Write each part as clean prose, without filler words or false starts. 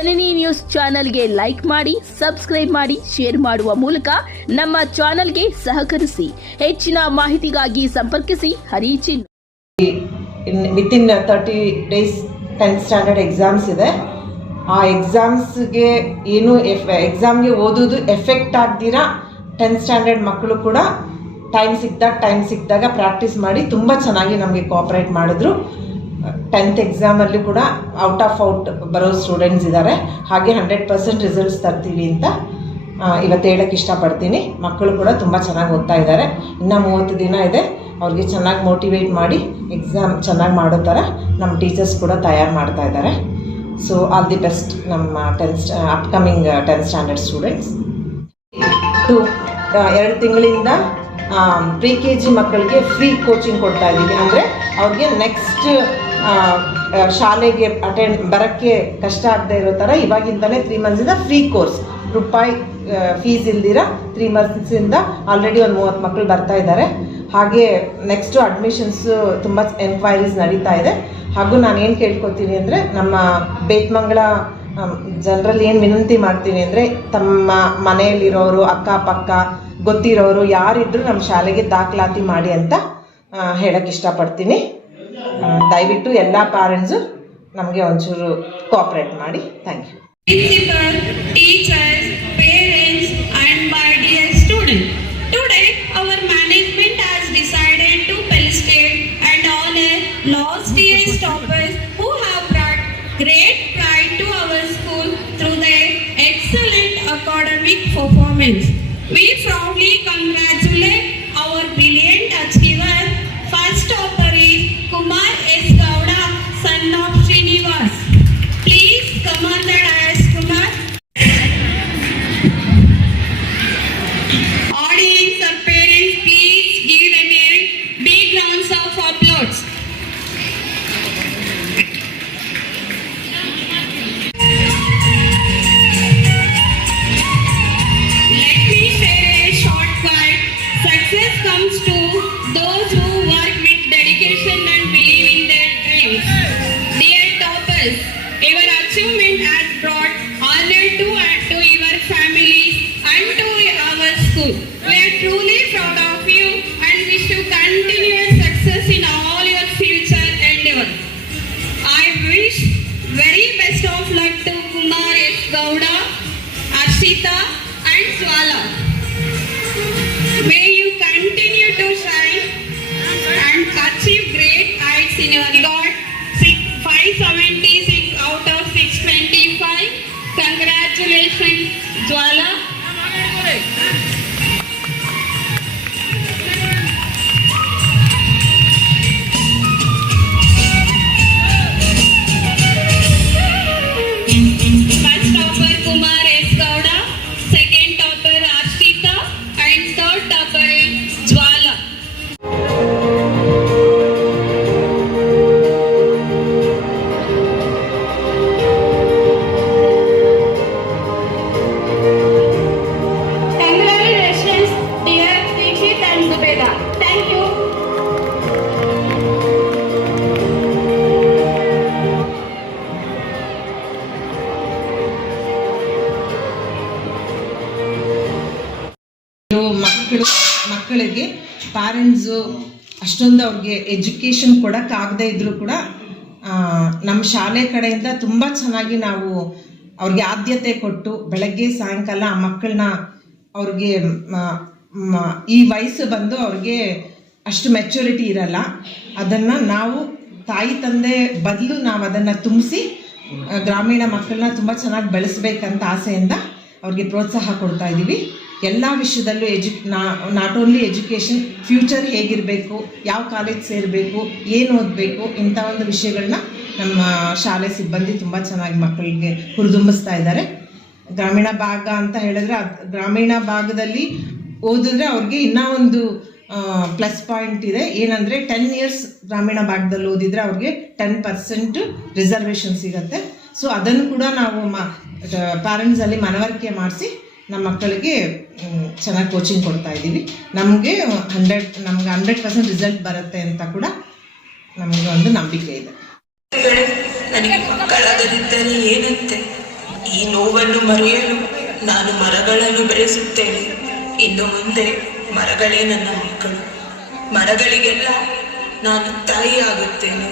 ಜನನಿ news ಚಾನೆಲ್ಗೆ like ಮಾಡಿ, subscribe ಮಾಡಿ, ಶೇರ್ ಮಾಡುವ ಮೂಲಕ ನಮ್ಮ ಚಾನೆಲ್ಗೆ ಸಹಕರಿಸಿ. ಹೆಚ್ಚಿನ ಮಾಹಿತಿಗಾಗಿ ಸಂಪರ್ಕಿಸಿ ಹರಿಚಿನ್. Within 30 days 10th standard exams ಇದೆ. ಆ ಎಕ್ಸಾಮ್ಸ್ಗೆ ಏನು ಎಕ್ಸಾಮ್ಗೆ ಓದೋದು ಎಫೆಕ್ಟ್ ಆಗ್ದಿರಾ 10th ಸ್ಟ್ಯಾಂಡರ್ಡ್ ಮಕ್ಕಳು ಕೂಡ ಟೈಮ್ ಸಿಕ್ಕಿದಾಗ ಪ್ರಾಕ್ಟೀಸ್ ಮಾಡಿ ತುಂಬ ಚೆನ್ನಾಗಿ ನಮಗೆ ಕೋಆಪರೇಟ್ ಮಾಡಿದ್ರು. 10th ಎಕ್ಸಾಮಲ್ಲಿ ಕೂಡ ಔಟ್ ಬರೋ ಸ್ಟೂಡೆಂಟ್ಸ್ ಇದ್ದಾರೆ. ಹಾಗೆ 100% ರಿಸಲ್ಟ್ಸ್ ತರ್ತೀವಿ ಅಂತ ಇವತ್ತು ಹೇಳಕ್ಕೆ ಇಷ್ಟಪಡ್ತೀನಿ. ಮಕ್ಕಳು ಕೂಡ ತುಂಬ ಚೆನ್ನಾಗಿ ಓದ್ತಾ ಇದ್ದಾರೆ. ಇನ್ನೂ 30 ದಿನ ಇದೆ. ಅವ್ರಿಗೆ ಚೆನ್ನಾಗಿ ಮೋಟಿವೇಟ್ ಮಾಡಿ ಎಕ್ಸಾಮ್ ಚೆನ್ನಾಗಿ ಮಾಡೋ ಥರ ನಮ್ಮ ಟೀಚರ್ಸ್ ಕೂಡ ತಯಾರು ಮಾಡ್ತಾ ಇದ್ದಾರೆ. ಸೊ ಆಲ್ ದಿ ಬೆಸ್ಟ್ ನಮ್ಮ ಅಪ್ಕಮಿಂಗ್ 10th ಸ್ಟ್ಯಾಂಡರ್ಡ್ ಸ್ಟೂಡೆಂಟ್ಸ್. 2 ತಿಂಗಳಿಂದ pre-KG ಮಕ್ಕಳಿಗೆ ಫ್ರೀ ಕೋಚಿಂಗ್ ಕೊಡ್ತಾ ಇದ್ದೀವಿ. ಅಂದರೆ ಅವ್ರಿಗೆ ನೆಕ್ಸ್ಟ್ ಶಾಲೆಗೆ ಬರೋಕ್ಕೆ ಕಷ್ಟ ಆಗದೆ ಇರೋ ಥರ ಇವಾಗಿಂದಲೇ 3 ಮಂತ್ಸಿಂದ ಫ್ರೀ ಕೋರ್ಸ್, ರೂಪಾಯಿ ಫೀಸ್ ಇಲ್ದಿರ 3 ಮಂತ್ಸಿಂದ ಆಲ್ರೆಡಿ ಒಂದು 30 ಮಕ್ಕಳು ಬರ್ತಾ ಇದ್ದಾರೆ. ಹಾಗೆ ನೆಕ್ಸ್ಟು ಅಡ್ಮಿಷನ್ಸು ತುಂಬ ಎನ್ಕ್ವೈರೀಸ್ ನಡೀತಾ ಇದೆ. ಹಾಗೂ ನಾನು ಏನು ಕೇಳ್ಕೊತೀನಿ ಅಂದರೆ, ನಮ್ಮ ಬೇತ್ಮಂಗಲ ಜನರಲ್ಲಿ ಏನು ವಿನಂತಿ ಮಾಡ್ತೀನಿ ಅಂದರೆ, ತಮ್ಮ ಮನೆಯಲ್ಲಿರೋರು, ಅಕ್ಕಪಕ್ಕ ಗೊತ್ತಿರೋರು ಯಾರಿದ್ರು ನಮ್ಮ ಶಾಲೆಗೆ ದಾಖಲಾತಿ ಮಾಡಿ ಅಂತ ಹೇಳಕ್ಕೆ ಇಷ್ಟಪಡ್ತೀನಿ. ದಯವಿಟ್ಟು ಎಲ್ಲ ಪ್ಯಾರೆಂಟ್ಸು ನಮಗೆ ಒಂಚೂರು ಕೋಆಪರೇಟ್ ಮಾಡಿ. Thank you. Principal, teachers, parents and my dear students. Today our management has decided to felicitate and honor last year's toppers who have brought great pride to our school through their excellent academic performance. We proudly congratulate our brilliant achiever. First topper is Kumar S. Gowda, son of Srinivas. Please come on the dais, Kumar. Audience and parents, please give them a big round of applause. Let me share a short word. Success comes to those who work with dedication and believe in their dreams. Dear toppers, your achievement has brought honor to your families and to our school. We are truly proud of you and wish you continuous success in all your future endeavors. I wish very best of luck to Kumar S. Gowda, Arshita and Swala. May you continue to shine and achieve great heights in your God. 576 out of 625. Congratulations, Jwala. First topper Kumar S. Gowda, second topper Arshita and third topper is Jwala. Congratulations, dear Dikshit and Zubeda. Thank you. ಮಕ್ಕಳಿಗೆ parents ಅಷ್ಟೊಂದು ಅವ್ರಿಗೆ education ಕೊಡೋಕ್ಕಾಗದೇ ಇದ್ದರೂ ಕೂಡ ನಮ್ಮ ಶಾಲೆ ಕಡೆಯಿಂದ ತುಂಬ ಚೆನ್ನಾಗಿ ನಾವು ಅವ್ರಿಗೆ ಆದ್ಯತೆ ಕೊಟ್ಟು ಬೆಳಗ್ಗೆ ಸಾಯಂಕಾಲ ಆ ಮಕ್ಕಳನ್ನ ಅವ್ರಿಗೆ ಈ ವಯಸ್ಸು ಬಂದು ಅವ್ರಿಗೆ ಅಷ್ಟು ಮೆಚುರಿಟಿ ಇರಲ್ಲ. ಅದನ್ನು ನಾವು ತಾಯಿ ತಂದೆ ಬದಲು ನಾವು ಅದನ್ನು ತುಂಬಿಸಿ ಗ್ರಾಮೀಣ ಮಕ್ಕಳನ್ನ ತುಂಬ ಚೆನ್ನಾಗಿ ಬೆಳೆಸ್ಬೇಕಂತ ಆಸೆಯಿಂದ ಅವ್ರಿಗೆ ಪ್ರೋತ್ಸಾಹ ಕೊಡ್ತಾ ಇದ್ದೀವಿ. ಎಲ್ಲ ವಿಷಯದಲ್ಲೂ ನಾಟ್ ಓನ್ಲಿ ಎಜುಕೇಷನ್, ಫ್ಯೂಚರ್ ಹೇಗಿರಬೇಕು, ಯಾವ ಕಾಲೇಜ್ ಸೇರಬೇಕು, ಏನು ಓದಬೇಕು, ಇಂಥ ಒಂದು ವಿಷಯಗಳನ್ನ ನಮ್ಮ ಶಾಲೆ ಸಿಬ್ಬಂದಿ ತುಂಬ ಚೆನ್ನಾಗಿ ಮಕ್ಕಳಿಗೆ ಹುರಿದುಂಬಿಸ್ತಾ ಇದ್ದಾರೆ. ಗ್ರಾಮೀಣ ಭಾಗ ಅಂತ ಹೇಳಿದ್ರೆ ಗ್ರಾಮೀಣ ಭಾಗದಲ್ಲಿ ಓದಿದ್ರೆ ಅವ್ರಿಗೆ ಇನ್ನೂ ಒಂದು ಪ್ಲಸ್ ಪಾಯಿಂಟ್ ಇದೆ. ಏನಂದರೆ 10 years ಗ್ರಾಮೀಣ ಭಾಗದಲ್ಲಿ ಓದಿದರೆ ಅವ್ರಿಗೆ 10% ರಿಸರ್ವೇಷನ್ ಸಿಗುತ್ತೆ. ಸೊ ಅದನ್ನು ಕೂಡ ನಾವು ಪ್ಯಾರೆಂಟ್ಸಲ್ಲಿ ಮನವರಿಕೆ ಮಾಡಿಸಿ ನಮ್ಮ ಮಕ್ಕಳಿಗೆ ಚೆನ್ನಾಗಿ ಕೋಚಿಂಗ್ ಕೊಡ್ತಾ ಇದ್ದೀವಿ. ನಮಗೆ 100% ರಿಸಲ್ಟ್ ಬರುತ್ತೆ ಅಂತ ಕೂಡ ನಮಗೆ ಒಂದು ನಂಬಿಕೆ ಇದೆ. ನನಗೆ ಮಕ್ಕಳಾಗದಿದ್ದರೆ ಏನಂತೆ, ಈ ನೋವನ್ನು ಮರೆಯಲು ನಾನು ಮರಗಳನ್ನು ಬೆಳೆಸುತ್ತೇನೆ. ಇನ್ನು ಮುಂದೆ ಮರಗಳೇ ನನ್ನ ಮಕ್ಕಳು. ಮರಗಳಿಗೆಲ್ಲ ನಾನು ತಾಯಿಯಾಗುತ್ತೇನೆ.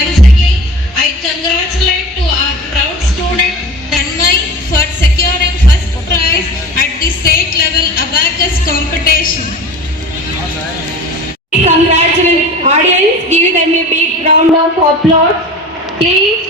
Once again, I congratulate to our proud student Tanmay for securing first prize at the state level abacus competition. Congratulate audience, give them a big round of applause, please.